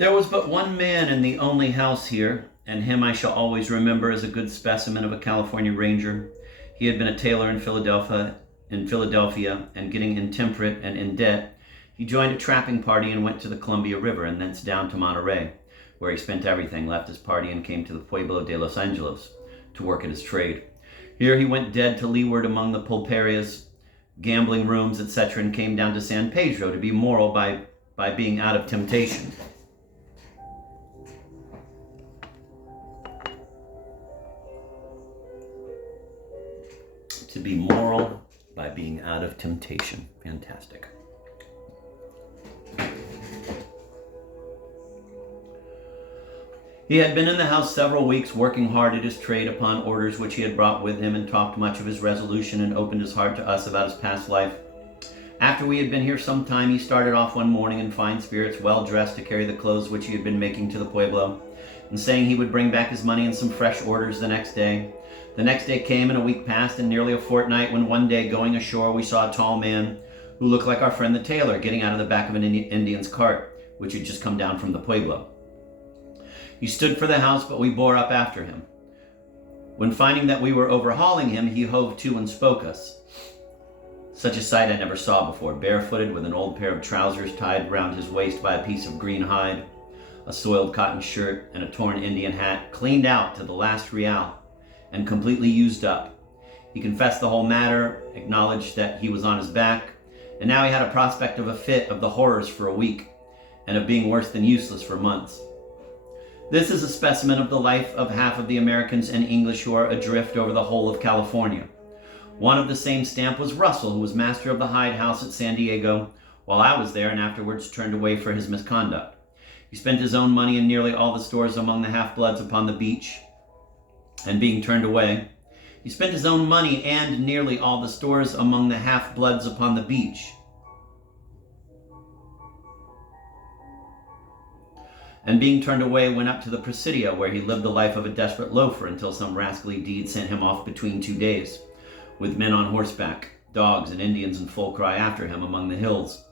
There was but one man in the only house here, and him I shall always remember as a good specimen of a California ranger. He had been a tailor in Philadelphia, and getting intemperate and in debt, he joined a trapping party and went to the Columbia River and thence down to Monterey, where he spent everything, left his party, and came to the Pueblo de Los Angeles to work at his trade. Here he went dead to leeward among the pulperias, gambling rooms, etc., and came down to San Pedro to be moral by being out of temptation. To be moral by being out of temptation. Fantastic. He had been in the house several weeks, working hard at his trade upon orders which he had brought with him, and talked much of his resolution and opened his heart to us about his past life. After we had been here some time, he started off one morning in fine spirits, well dressed, to carry the clothes which he had been making to the Pueblo, and saying he would bring back his money and some fresh orders the next day. The next day came, and a week passed, and nearly a fortnight, when one day, going ashore, we saw a tall man who looked like our friend the tailor getting out of the back of an Indian's cart, which had just come down from the Pueblo. He stood for the house, but we bore up after him. When finding that we were overhauling him, he hove to and spoke us. Such a sight I never saw before, barefooted, with an old pair of trousers tied round his waist by a piece of green hide, a soiled cotton shirt, and a torn Indian hat, cleaned out to the last real, and completely used up. He confessed the whole matter, acknowledged that he was on his back, and now he had a prospect of a fit of the horrors for a week, and of being worse than useless for months. This is a specimen of the life of half of the Americans and English who are adrift over the whole of California. One of the same stamp was Russell, who was master of the hide house at San Diego, while I was there, and afterwards turned away for his misconduct. He spent his own money in nearly all the stores among the half-bloods upon the beach, and being turned away. He spent his own money and nearly all the stores among the half-bloods upon the beach, and being turned away went up to the Presidio, where he lived the life of a desperate loafer until some rascally deed sent him off between 2 days, with men on horseback, dogs, and Indians in full cry after him among the hills.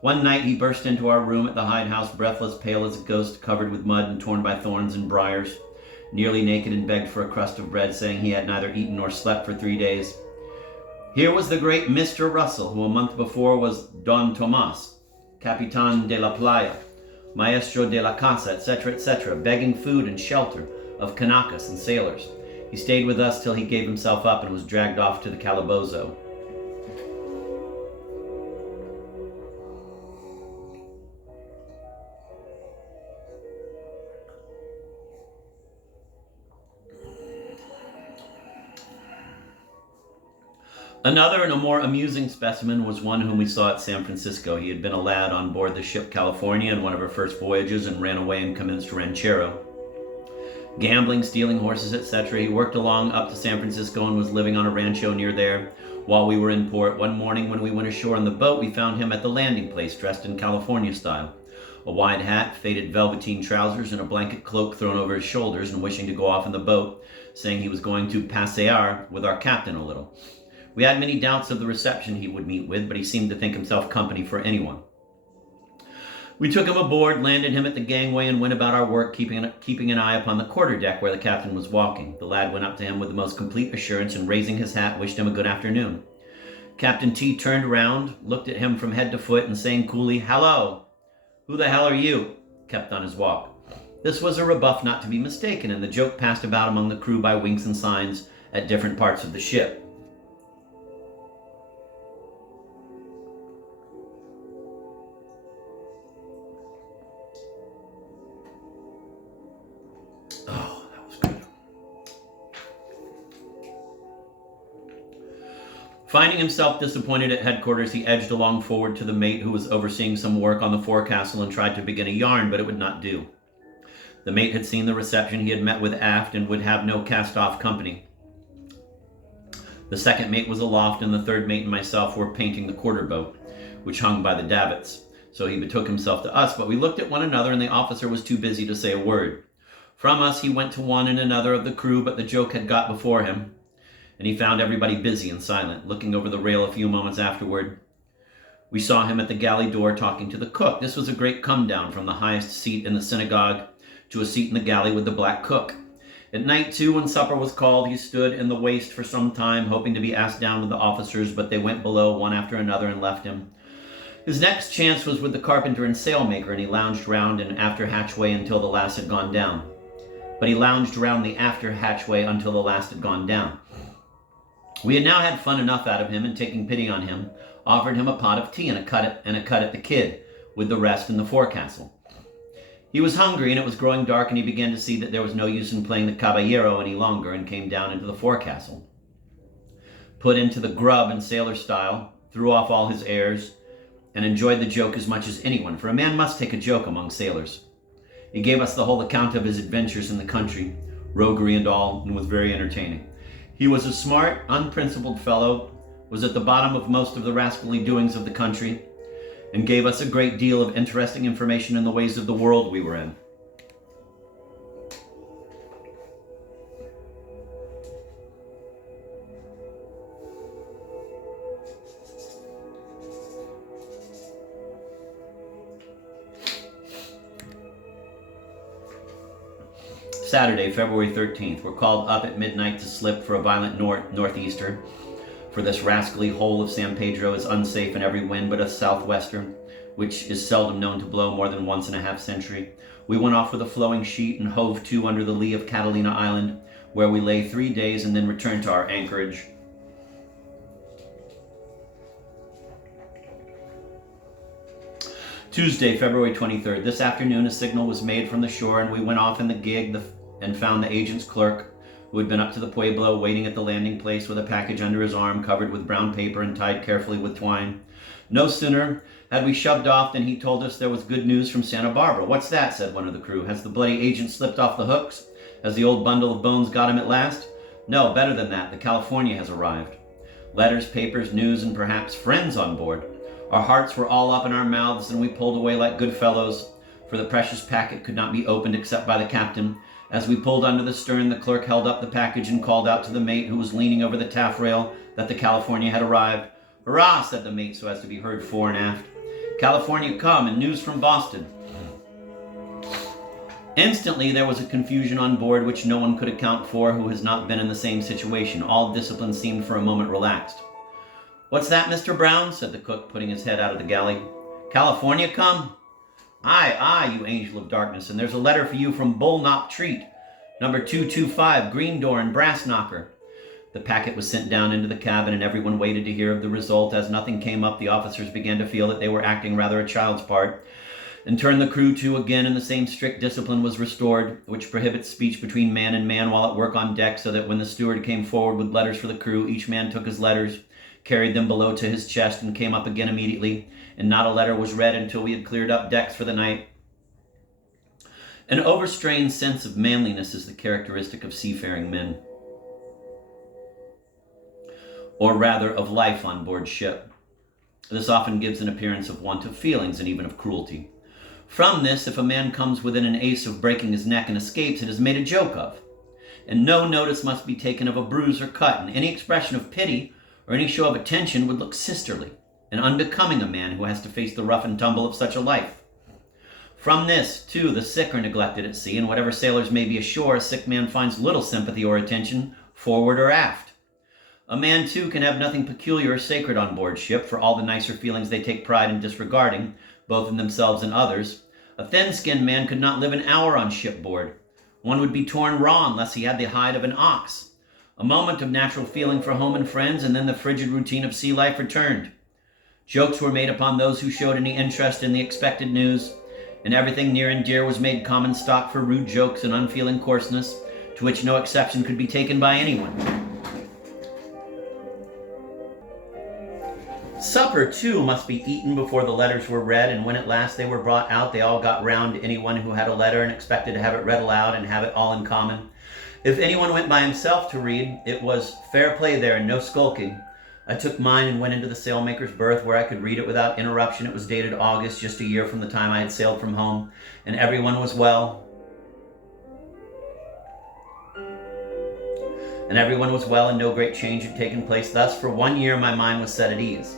One night he burst into our room at the hide house, breathless, pale as a ghost, covered with mud and torn by thorns and briars, nearly naked, and begged for a crust of bread, saying he had neither eaten nor slept for 3 days. Here was the great Mr. Russell, who a month before was Don Tomas, Capitan de la Playa, Maestro de la Casa, etc., begging food and shelter of Kanakas and sailors. He stayed with us till he gave himself up and was dragged off to the calabozo. Another and a more amusing specimen was one whom we saw at San Francisco. He had been a lad on board the ship California in one of her first voyages, and ran away and commenced ranchero. Gambling, stealing horses, etc. He worked along up to San Francisco and was living on a rancho near there while we were in port. One morning when we went ashore on the boat, we found him at the landing place, dressed in California style. A wide hat, faded velveteen trousers, and a blanket cloak thrown over his shoulders, and wishing to go off in the boat, saying he was going to pasear with our captain a little. We had many doubts of the reception he would meet with, but he seemed to think himself company for anyone. We took him aboard, landed him at the gangway, and went about our work, keeping an eye upon the quarterdeck where the captain was walking. The lad went up to him with the most complete assurance, and raising his hat, wished him a good afternoon. Captain T turned round, looked at him from head to foot, and saying coolly, "Hello, who the hell are you?" kept on his walk. This was a rebuff not to be mistaken, and the joke passed about among the crew by winks and signs at different parts of the ship. Finding himself disappointed at headquarters, he edged along forward to the mate, who was overseeing some work on the forecastle, and tried to begin a yarn, but it would not do. The mate had seen the reception he had met with aft, and would have no cast-off company. The second mate was aloft, and the third mate and myself were painting the quarter boat, which hung by the davits. So he betook himself to us, but we looked at one another, and the officer was too busy to say a word. From us he went to one and another of the crew, but the joke had got before him, and he found everybody busy and silent. Looking over the rail a few moments afterward, We saw him at the galley door talking to the cook. This was a great come down from the highest seat in the synagogue to a seat in the galley with the black cook. At night, too, when supper was called, he stood in the waist for some time, hoping to be asked down with the officers, but they went below one after another and left him. His next chance was with the carpenter and sailmaker, and he lounged round an after hatchway until the last had gone down. But he lounged round the after hatchway until the last had gone down. We had now had fun enough out of him, and taking pity on him, offered him a pot of tea and a cut at the kid, with the rest in the forecastle. He was hungry, and it was growing dark, and he began to see that there was no use in playing the caballero any longer, and came down into the forecastle. Put into the grub in sailor style, threw off all his airs, and enjoyed the joke as much as anyone, for a man must take a joke among sailors. He gave us the whole account of his adventures in the country, roguery and all, and was very entertaining. He was a smart, unprincipled fellow, was at the bottom of most of the rascally doings of the country, and gave us a great deal of interesting information in the ways of the world we were in. Saturday, February 13th. We're called up at midnight to slip for a violent northeaster, for this rascally hole of San Pedro is unsafe in every wind but a southwester, which is seldom known to blow more than once in a half-century. We went off with a flowing sheet and hove to under the lee of Catalina Island, where we lay 3 days and then returned to our anchorage. Tuesday, February 23rd. This afternoon a signal was made from the shore, and we went off in the gig and found the agent's clerk, who had been up to the Pueblo, waiting at the landing place with a package under his arm covered with brown paper and tied carefully with twine. No sooner had we shoved off than he told us there was good news from Santa Barbara. "What's that?" said one of the crew. "Has the bloody agent slipped off the hooks? Has the old bundle of bones got him at last?" "No, better than that. The California has arrived. Letters, papers, news, and perhaps friends on board." Our hearts were all up in our mouths, and we pulled away like good fellows, for the precious packet could not be opened except by the captain. As we pulled under the stern, the clerk held up the package and called out to the mate, who was leaning over the taffrail, that the California had arrived. "Hurrah!" said the mate, so as to be heard fore and aft. "California come, and news from Boston." Instantly there was a confusion on board which no one could account for who has not been in the same situation. All discipline seemed for a moment relaxed. "What's that, Mr. Brown?" said the cook, putting his head out of the galley. "California come?" Aye, you angel of darkness, and there's a letter for you from Bull Knop Treat, number 225, Green Door and Brass Knocker." The packet was sent down into the cabin, and everyone waited to hear of the result. As nothing came up, the officers began to feel that they were acting rather a child's part, and turned the crew to again, and the same strict discipline was restored, which prohibits speech between man and man while at work on deck, so that when the steward came forward with letters for the crew, each man took his letters, carried them below to his chest, and came up again immediately, and not a letter was read until we had cleared up decks for the night. An overstrained sense of manliness is the characteristic of seafaring men, or rather of life on board ship. This often gives an appearance of want of feelings and even of cruelty. From this, if a man comes within an ace of breaking his neck and escapes, it is made a joke of, and no notice must be taken of a bruise or cut, and any expression of pity or any show of attention would look sisterly and unbecoming a man who has to face the rough and tumble of such a life. From this, too, the sick are neglected at sea, and whatever sailors may be ashore, a sick man finds little sympathy or attention, forward or aft. A man, too, can have nothing peculiar or sacred on board ship, for all the nicer feelings they take pride in disregarding, both in themselves and others. A thin-skinned man could not live an hour on shipboard. One would be torn raw unless he had the hide of an ox. A moment of natural feeling for home and friends, and then the frigid routine of sea life returned. Jokes were made upon those who showed any interest in the expected news, and everything near and dear was made common stock for rude jokes and unfeeling coarseness, to which no exception could be taken by anyone. Supper, too, must be eaten before the letters were read, and when at last they were brought out, they all got round anyone who had a letter and expected to have it read aloud and have it all in common. If anyone went by himself to read, it was fair play there and no skulking. I took mine and went into the sailmaker's berth, where I could read it without interruption. It was dated August, just a year from the time I had sailed from home, and everyone was well. And no great change had taken place. Thus, for 1 year, my mind was set at ease.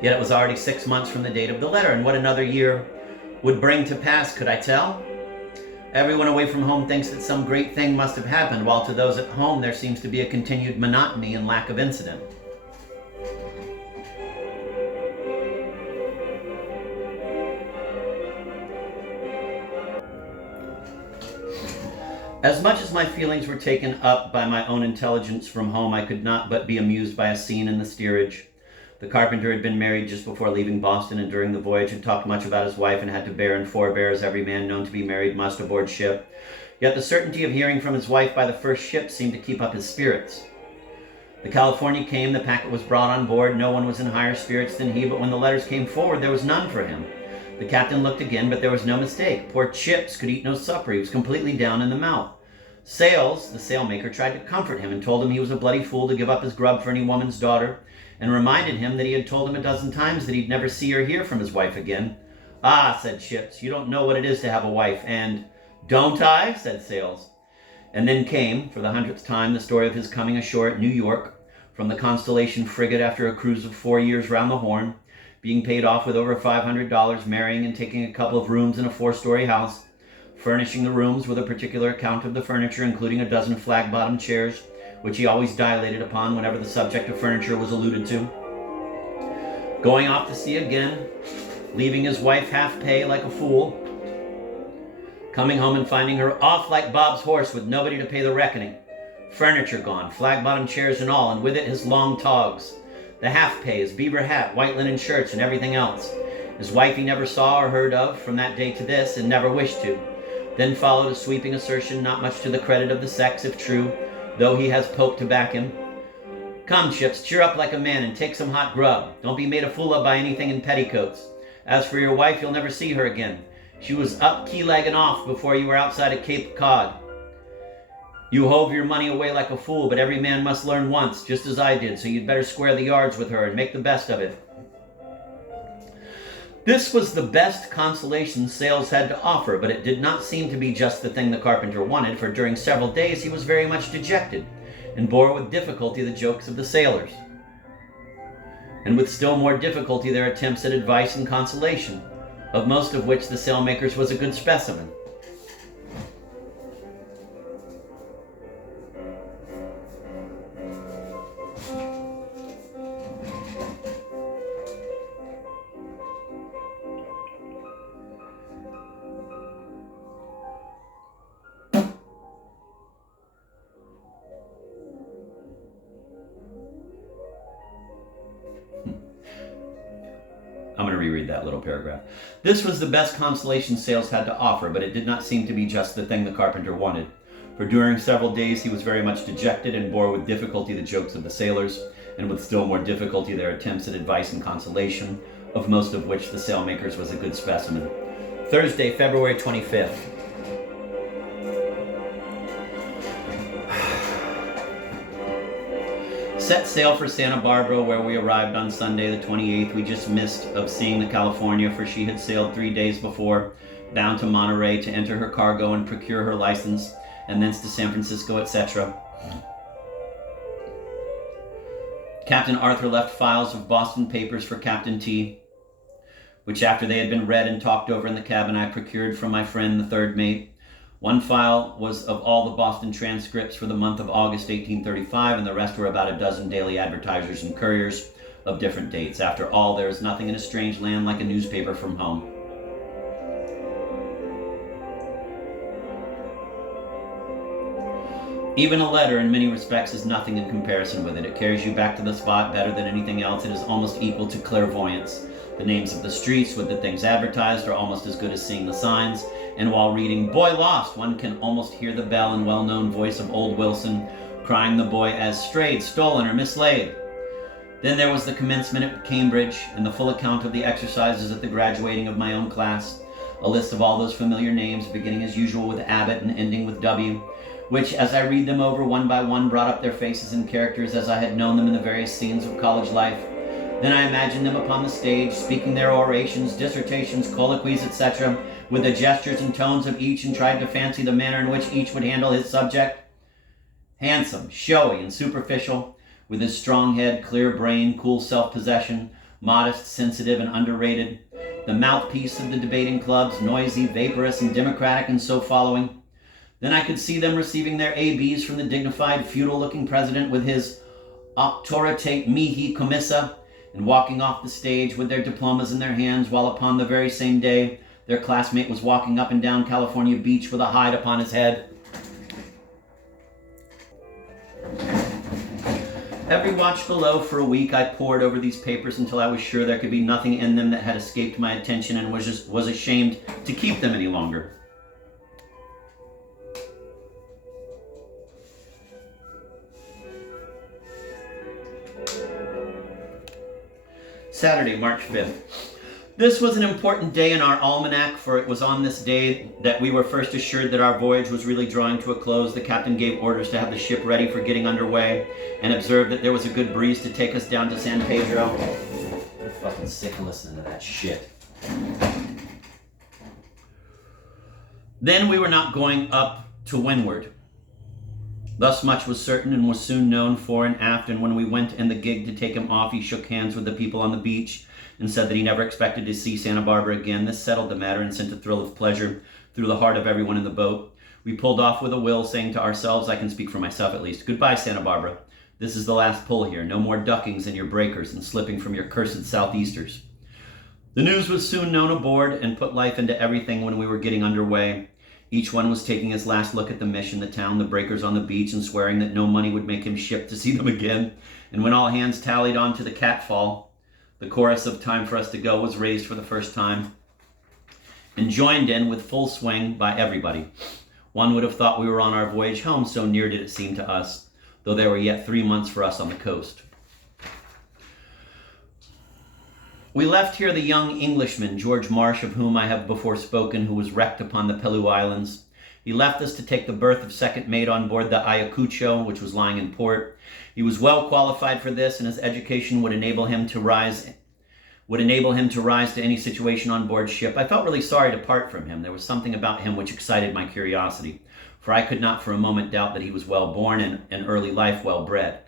Yet it was already 6 months from the date of the letter, and what another year would bring to pass could I tell? Everyone away from home thinks that some great thing must have happened, while to those at home there seems to be a continued monotony and lack of incident. As much as my feelings were taken up by my own intelligence from home, I could not but be amused by a scene in the steerage. The carpenter had been married just before leaving Boston, and during the voyage had talked much about his wife and had to bear and forbear as every man known to be married must aboard ship. Yet the certainty of hearing from his wife by the first ship seemed to keep up his spirits. The California came, the packet was brought on board, no one was in higher spirits than he, but when the letters came forward, there was none for him. The captain looked again, but there was no mistake. Poor Chips could eat no supper. He was completely down in the mouth. Sales, the sailmaker, tried to comfort him and told him he was a bloody fool to give up his grub for any woman's daughter, and reminded him that he had told him a dozen times that he'd never see or hear from his wife again. Ah, said Chips, you don't know what it is to have a wife. And don't I? Said Sales. And then came, for the 100th time, the story of his coming ashore at New York from the Constellation frigate after a cruise of 4 years round the Horn, being paid off with over $500, marrying and taking a couple of rooms in a 4-story house, furnishing the rooms with a particular account of the furniture, including a dozen flag-bottomed chairs, which he always dilated upon whenever the subject of furniture was alluded to. Going off to sea again, leaving his wife half pay like a fool, coming home and finding her off like Bob's horse with nobody to pay the reckoning. Furniture gone, flag-bottomed chairs and all, and with it his long togs, the half pay, his beaver hat, white linen shirts, and everything else. His wife he never saw or heard of from that day to this, and never wished to. Then followed a sweeping assertion, not much to the credit of the sex, if true, though he has Pope to back him. Come, Chips, cheer up like a man and take some hot grub. Don't be made a fool of by anything in petticoats. As for your wife, you'll never see her again. She was up key-legging off before you were outside of Cape Cod. You hove your money away like a fool, but every man must learn once, just as I did, so you'd better square the yards with her and make the best of it. This was the best consolation Sales had to offer, but it did not seem to be just the thing the carpenter wanted, for during several days he was very much dejected, and bore with difficulty the jokes of the sailors, and with still more difficulty their attempts at advice and consolation, of most of which the sailmaker's was a good specimen. I'm going to reread that little paragraph. This was the best consolation Sales had to offer, but it did not seem to be just the thing the carpenter wanted. For during several days he was very much dejected, and bore with difficulty the jokes of the sailors, and with still more difficulty their attempts at advice and consolation, of most of which the sailmaker's was a good specimen. Thursday, February 25th. Set sail for Santa Barbara, where we arrived on Sunday the 28th. We just missed of seeing the California, for she had sailed 3 days before down to Monterey to enter her cargo and procure her license, and thence to San Francisco, etc. Captain Arthur left files of Boston papers for Captain T, which after they had been read and talked over in the cabin, I procured from my friend the third mate. One file was of all the Boston transcripts for the month of August 1835, and the rest were about a dozen daily advertisers and couriers of different dates. After all, there is nothing in a strange land like a newspaper from home. Even a letter in many respects is nothing in comparison with it. It carries you back to the spot better than anything else. It is almost equal to clairvoyance. The names of the streets with the things advertised are almost as good as seeing the signs. And while reading "Boy Lost," one can almost hear the bell and well-known voice of old Wilson crying the boy as strayed, stolen, or mislaid. Then there was the commencement at Cambridge, and the full account of the exercises at the graduating of my own class, a list of all those familiar names, beginning as usual with Abbott and ending with W, which, as I read them over one by one, brought up their faces and characters as I had known them in the various scenes of college life. Then I imagined them upon the stage, speaking their orations, dissertations, colloquies, etc., with the gestures and tones of each, and tried to fancy the manner in which each would handle his subject. Handsome, showy, and superficial, with his strong head, clear brain, cool self-possession, modest, sensitive, and underrated, the mouthpiece of the debating clubs, noisy, vaporous, and democratic, and so following. Then I could see them receiving their ABs from the dignified, feudal-looking president with his auctoritate mihi commissa, and walking off the stage with their diplomas in their hands, while upon the very same day their classmate was walking up and down California Beach with a hide upon his head. Every watch below for a week I pored over these papers until I was sure there could be nothing in them that had escaped my attention and was ashamed to keep them any longer. Saturday, March 5th. This was an important day in our almanac, for it was on this day that we were first assured that our voyage was really drawing to a close. The captain gave orders to have the ship ready for getting underway and observed that there was a good breeze to take us down to San Pedro. I'm fucking sick of listening to that shit. Then we were not going up to windward. Thus much was certain and was soon known fore and aft, and when we went in the gig to take him off, he shook hands with the people on the beach and said that he never expected to see Santa Barbara again. This settled the matter and sent a thrill of pleasure through the heart of everyone in the boat. We pulled off with a will, saying to ourselves, I can speak for myself at least, goodbye, Santa Barbara. This is the last pull here. No more duckings in your breakers and slipping from your cursed southeasters. The news was soon known aboard and put life into everything when we were getting underway. Each one was taking his last look at the mission, the town, the breakers on the beach, and swearing that no money would make him ship to see them again. And when all hands tallied on to the catfall, the chorus of Time for Us to Go was raised for the first time and joined in with full swing by everybody. One would have thought we were on our voyage home, so near did it seem to us, though there were yet 3 months for us on the coast. We left here the young Englishman, George Marsh, of whom I have before spoken, who was wrecked upon the Pelew Islands. He left us to take the berth of second mate on board the Ayacucho, which was lying in port. He was well qualified for this, and his education would enable him to rise to any situation on board ship. I felt really sorry to part from him. There was something about him which excited my curiosity, for I could not for a moment doubt that he was well born and in early life well bred.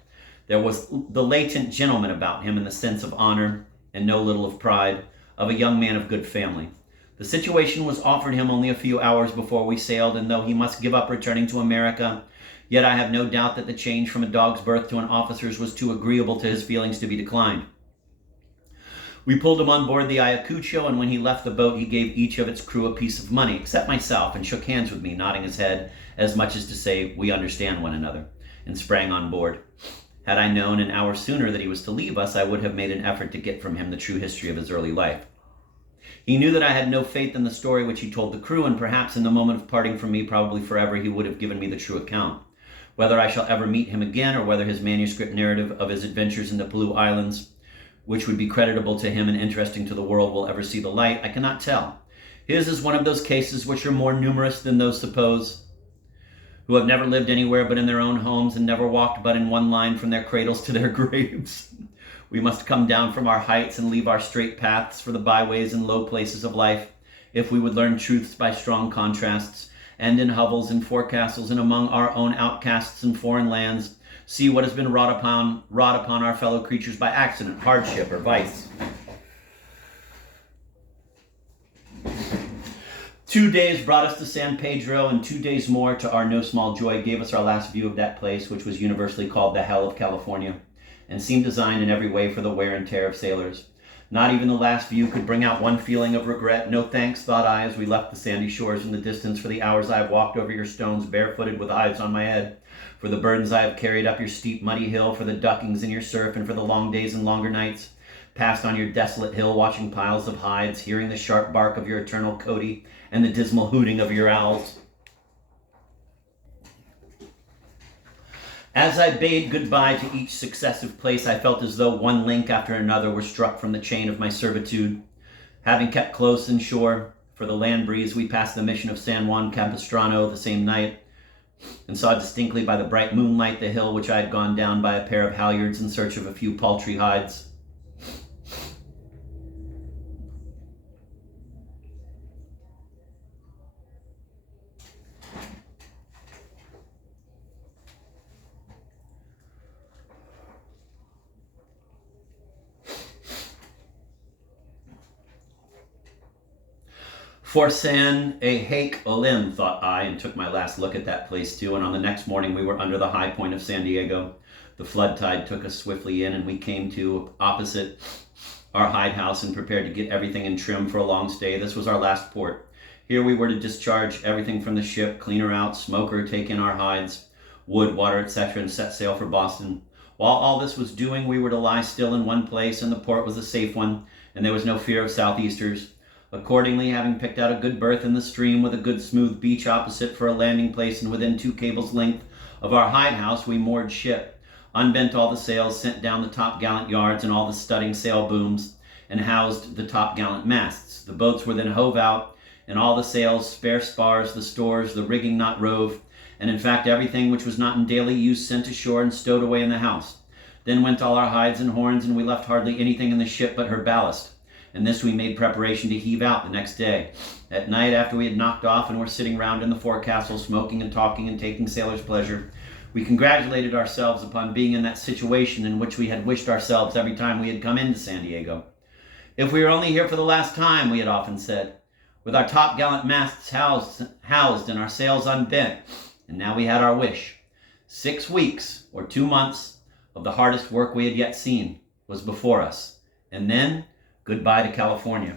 There was the latent gentleman about him in the sense of honor, and no little of pride, of a young man of good family. The situation was offered him only a few hours before we sailed, and though he must give up returning to America, yet I have no doubt that the change from a dog's berth to an officer's was too agreeable to his feelings to be declined. We pulled him on board the Ayacucho, and when he left the boat, he gave each of its crew a piece of money, except myself, and shook hands with me, nodding his head, as much as to say, we understand one another, and sprang on board. Had I known an hour sooner that he was to leave us, I would have made an effort to get from him the true history of his early life. He knew that I had no faith in the story which he told the crew, and perhaps in the moment of parting from me, probably forever, he would have given me the true account. Whether I shall ever meet him again, or whether his manuscript narrative of his adventures in the Pelew Islands, which would be creditable to him and interesting to the world, will ever see the light, I cannot tell. His is one of those cases which are more numerous than those suppose, who have never lived anywhere but in their own homes and never walked but in one line from their cradles to their graves. We must come down from our heights and leave our straight paths for the byways and low places of life, if we would learn truths by strong contrasts, and in hovels and forecastles and among our own outcasts in foreign lands, see what has been wrought upon our fellow creatures by accident, hardship, or vice. 2 days brought us to San Pedro, and 2 days more, to our no small joy, gave us our last view of that place, which was universally called the Hell of California, and seemed designed in every way for the wear and tear of sailors. Not even the last view could bring out one feeling of regret. No thanks, thought I, as we left the sandy shores in the distance, for the hours I have walked over your stones barefooted with hides on my head, for the burdens I have carried up your steep muddy hill, for the duckings in your surf, and for the long days and longer nights passed on your desolate hill, watching piles of hides, hearing the sharp bark of your eternal coati, and the dismal hooting of your owls. As I bade goodbye to each successive place, I felt as though one link after another were struck from the chain of my servitude. Having kept close inshore for the land breeze, we passed the mission of San Juan Capistrano the same night, and saw distinctly by the bright moonlight the hill which I had gone down by a pair of halyards in search of a few paltry hides. For San a hake olim, thought I, and took my last look at that place too. And on the next morning, we were under the high point of San Diego. The flood tide took us swiftly in, and we came to opposite our hide house and prepared to get everything in trim for a long stay. This was our last port. Here we were to discharge everything from the ship, clean her out, smoke her, take in our hides, wood, water, etc., and set sail for Boston. While all this was doing, we were to lie still in one place, and the port was a safe one, and there was no fear of southeasters. Accordingly, having picked out a good berth in the stream with a good smooth beach opposite for a landing place and within 2 cables' length of our hide house, we moored ship, unbent all the sails, sent down the top gallant yards and all the studding sail booms, and housed the top gallant masts. The boats were then hove out, and all the sails, spare spars, the stores, the rigging not rove, and in fact everything which was not in daily use sent ashore and stowed away in the house. Then went all our hides and horns, and we left hardly anything in the ship but her ballast. And this we made preparation to heave out the next day. At night, after we had knocked off and were sitting round in the forecastle, smoking and talking and taking sailor's pleasure, we congratulated ourselves upon being in that situation in which we had wished ourselves every time we had come into San Diego. If we were only here for the last time, we had often said, with our top gallant masts housed and our sails unbent. And now we had our wish. 6 weeks or 2 months of the hardest work we had yet seen was before us. And then, goodbye to California.